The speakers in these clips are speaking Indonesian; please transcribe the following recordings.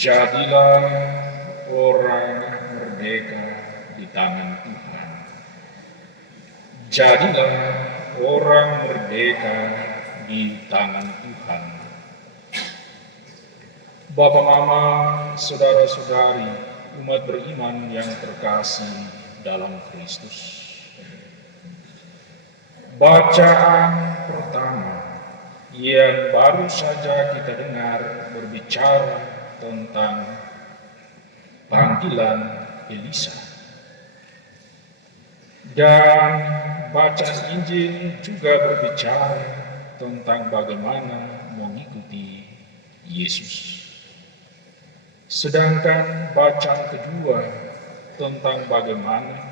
Jadilah orang merdeka di tangan Tuhan. Jadilah orang merdeka di tangan Tuhan. Bapak, Mama, saudara-saudari, umat beriman yang terkasih dalam Kristus. Bacaan pertama yang baru saja kita dengar berbicara tentang panggilan Elisa. Dan bacaan Injil juga berbicara tentang bagaimana mengikuti Yesus. Sedangkan bacaan kedua tentang bagaimana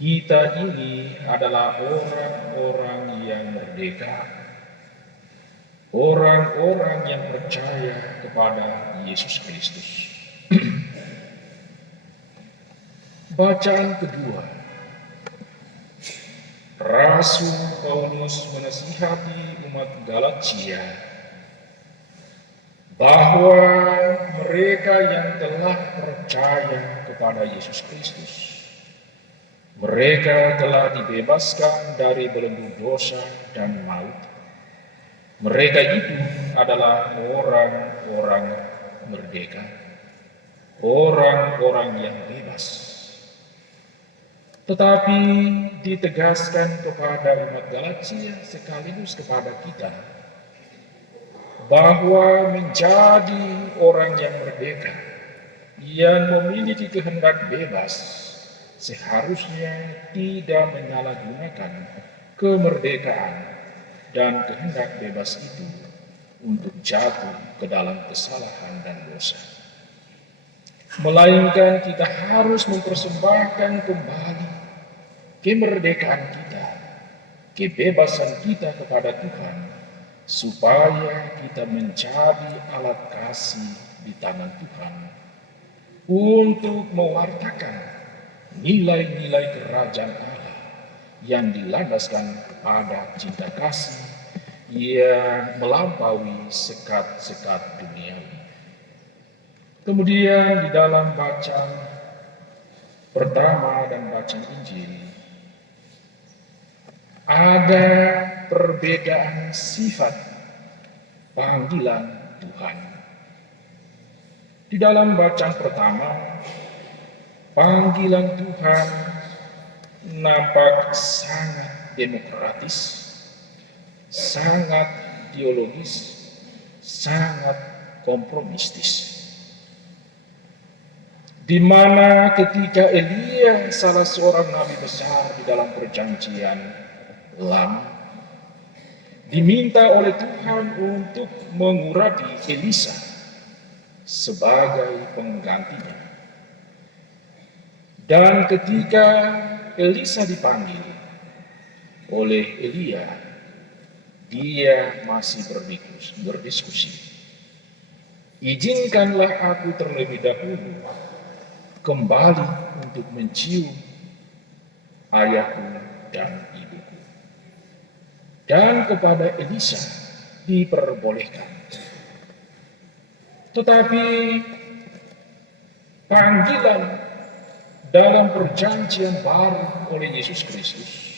kita ini adalah orang-orang yang merdeka, orang-orang yang percaya kepada Yesus Kristus. Bacaan kedua, Rasul Paulus menasihati umat Galatia bahwa mereka yang telah percaya kepada Yesus Kristus, mereka telah dibebaskan dari belenggu dosa dan maut. Mereka itu adalah orang-orang merdeka, orang-orang yang bebas. Tetapi ditegaskan kepada umat Galatia sekaligus kepada kita bahwa menjadi orang yang merdeka, yang memiliki kehendak bebas, seharusnya tidak menyalahgunakan kemerdekaan dan kehendak bebas itu untuk jatuh ke dalam kesalahan dan dosa. Melainkan kita harus mempersembahkan kembali kemerdekaan kita, kebebasan kita kepada Tuhan, supaya kita menjadi alat kasih di tangan Tuhan untuk mewartakan nilai-nilai kerajaan Allah yang dilandaskan pada cinta kasih yang melampaui sekat-sekat duniawi. Kemudian di dalam bacaan pertama dan bacaan Injil ada perbedaan sifat panggilan Tuhan. Di dalam bacaan pertama, panggilan Tuhan nampak sangat demokratis, sangat teologis, sangat kompromistis. Di mana ketika Elia, salah seorang nabi besar di dalam perjanjian lama, diminta oleh Tuhan untuk mengurapi Elisa sebagai penggantinya. Dan ketika Elisa dipanggil oleh Elia, dia masih berdiskusi. Izinkanlah aku terlebih dahulu kembali untuk mencium ayahku dan ibuku. Dan kepada Elisa diperbolehkan. Tetapi panggilan dalam perjanjian baru oleh Yesus Kristus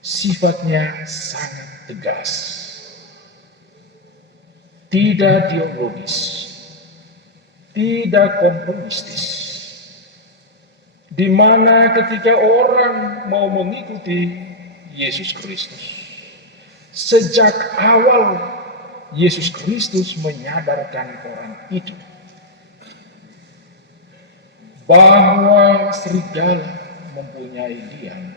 sifatnya sangat tegas, tidak teologis, tidak kompromistis, di mana ketika orang mau mengikuti Yesus Kristus, sejak awal Yesus Kristus menyadarkan orang itu bahwa serigala mempunyai liang,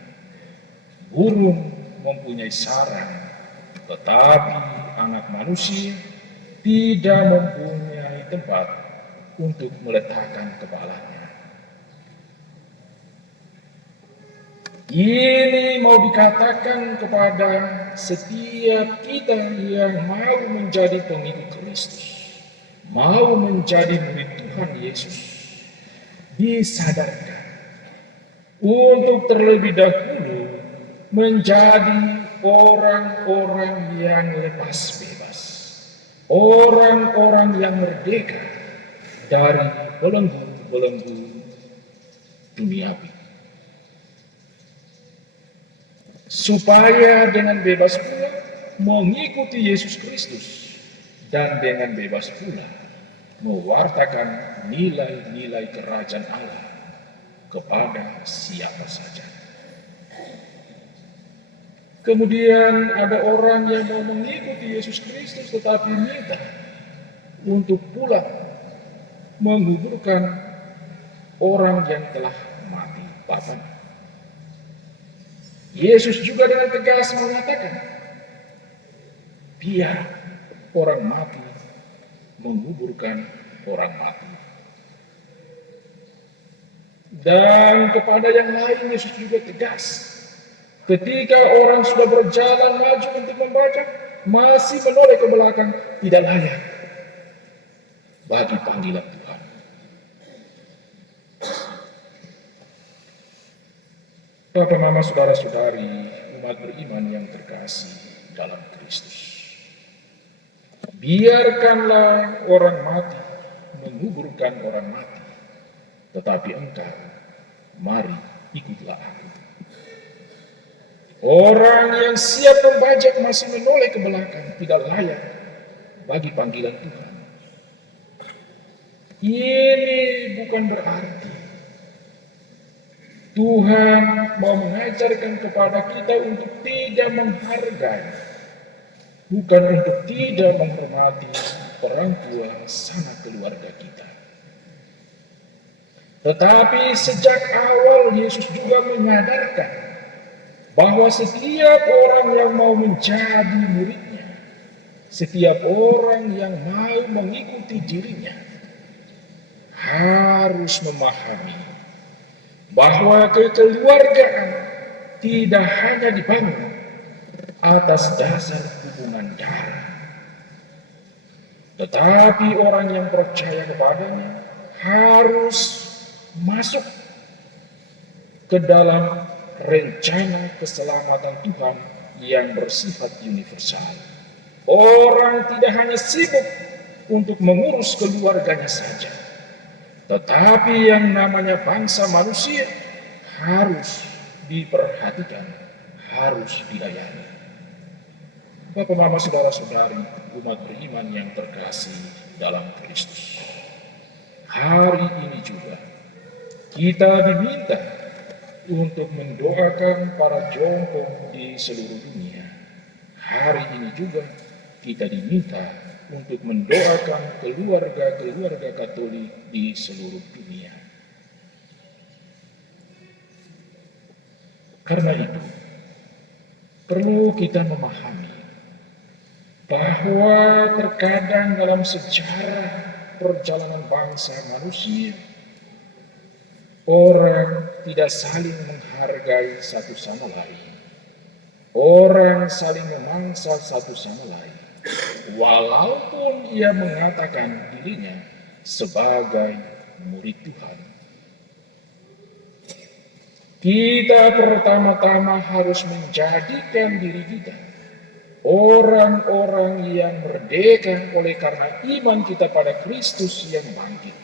burung mempunyai sarang, tetapi anak manusia tidak mempunyai tempat untuk meletakkan kepalanya. Ini mau dikatakan kepada setiap kita yang mau menjadi pengikut Kristus, mau menjadi murid Tuhan Yesus, disadarkan untuk terlebih dahulu menjadi orang-orang yang lepas bebas, orang-orang yang merdeka dari belenggu-belenggu duniawi, supaya dengan bebas pula mengikuti Yesus Kristus dan dengan bebas pula mewartakan nilai-nilai kerajaan Allah kepada siapa saja. Kemudian ada orang yang mau mengikuti Yesus Kristus tetapi minta untuk pulang menguburkan orang yang telah mati bapaknya. Yesus juga dengan tegas mengatakan, biar orang mati menguburkan orang mati. Dan kepada yang lain Yesus juga tegas. Ketika orang sudah berjalan maju untuk membaca, masih menoleh ke belakang, tidak layak bagi panggilan Tuhan. Bapak, Mama, saudara-saudari, umat beriman yang terkasih dalam Kristus. Biarkanlah orang mati menguburkan orang mati, tetapi engkau, mari ikutlah aku. Orang yang siap membajak masih menoleh ke belakang, tidak layak bagi panggilan Tuhan. Ini bukan berarti Tuhan mau mengajarkan kepada kita untuk tidak menghargai, bukan untuk tidak menghormati orang tua sanak keluarga kita. Tetapi sejak awal Yesus juga menyadarkan bahwa setiap orang yang mau menjadi muridnya, setiap orang yang mau mengikuti dirinya, harus memahami bahwa kekeluargaan tidak hanya dibangun atas dasar hubungan darah, tetapi orang yang percaya kepadanya harus masuk ke dalam rencana keselamatan Tuhan yang bersifat universal. Orang tidak hanya sibuk untuk mengurus keluarganya saja, tetapi yang namanya bangsa manusia harus diperhatikan, harus dilayani. Bapak, Mama, saudara-saudari, umat beriman yang terkasih dalam Kristus. Hari ini juga kita diminta untuk mendoakan para jompo di seluruh dunia. Hari ini juga kita diminta untuk mendoakan keluarga-keluarga Katolik di seluruh dunia. Karena itu, perlu kita memahami bahwa terkadang dalam sejarah perjalanan bangsa manusia, orang tidak saling menghargai satu sama lain. Orang saling memangsa satu sama lain. Walaupun ia mengatakan dirinya sebagai murid Tuhan. Kita pertama-tama harus menjadikan diri kita orang-orang yang merdeka oleh karena iman kita pada Kristus yang bangkit.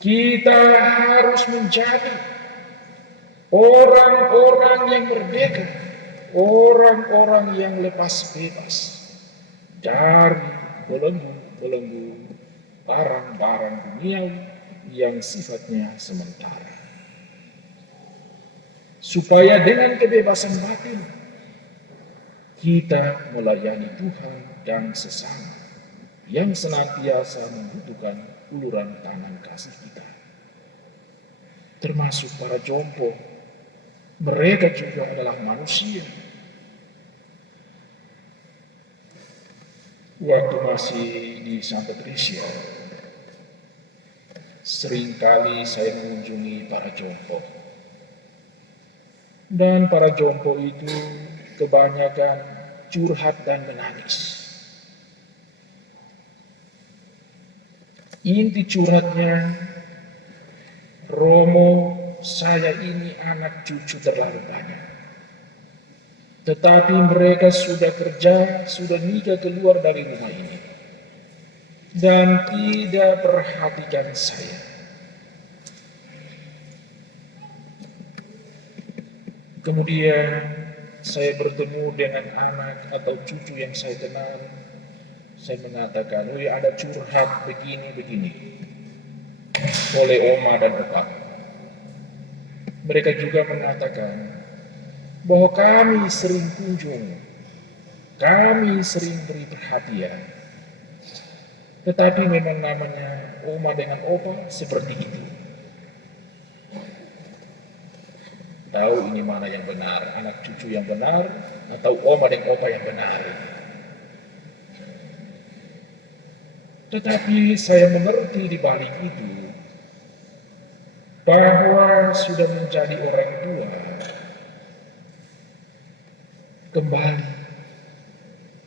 Kita harus menjadi orang-orang yang merdeka, orang-orang yang lepas bebas dari belenggu-belenggu barang-barang duniawi yang sifatnya sementara. Supaya dengan kebebasan batin kita melayani Tuhan dan sesama yang senantiasa membutuhkan uluran tangan kasih kita. Termasuk para jompo, mereka juga adalah manusia. Waktu masih di Santa Trisha, seringkali saya mengunjungi para jompo. Dan para jompo itu kebanyakan curhat dan menangis. Inti curhatnya, Romo, saya ini anak cucu terlalu banyak. Tetapi mereka sudah kerja, sudah nikah keluar dari rumah ini, dan tidak perhatikan saya. Kemudian saya bertemu dengan anak atau cucu yang saya kenal. Saya mengatakan, oh ya, ada curhat begini-begini oleh oma dan opa. Mereka juga mengatakan bahwa kami sering kunjung, kami sering beri perhatian. Tetapi memang namanya oma dengan opa seperti itu. Tahu ini mana yang benar, anak cucu yang benar atau oma dan opa yang benar. Tetapi saya mengerti di balik itu bahwa sudah menjadi orang tua, kembali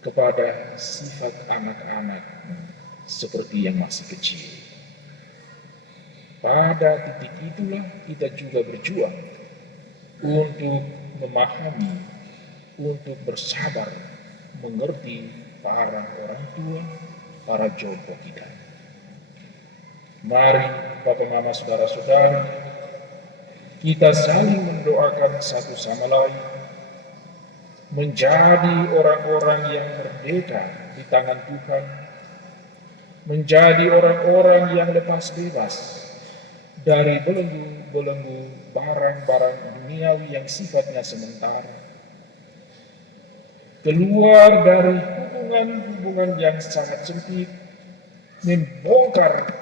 kepada sifat anak-anak seperti yang masih kecil. Pada titik itulah kita juga berjuang untuk memahami, untuk bersabar, mengerti para orang tua, para jompo kita. Mari Bapak Mama Saudara-saudari, kita saling mendoakan satu sama lain, menjadi orang-orang yang merdeka di tangan Tuhan, menjadi orang-orang yang lepas bebas dari belenggu-belenggu barang-barang duniawi yang sifatnya sementara, keluar dari hubungan-hubungan yang sangat sempit, membongkar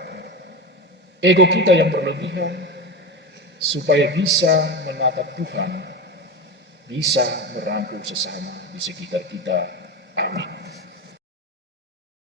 ego kita yang berlebihan, supaya bisa menatap Tuhan, bisa merangkul sesama di sekitar kita. Amin.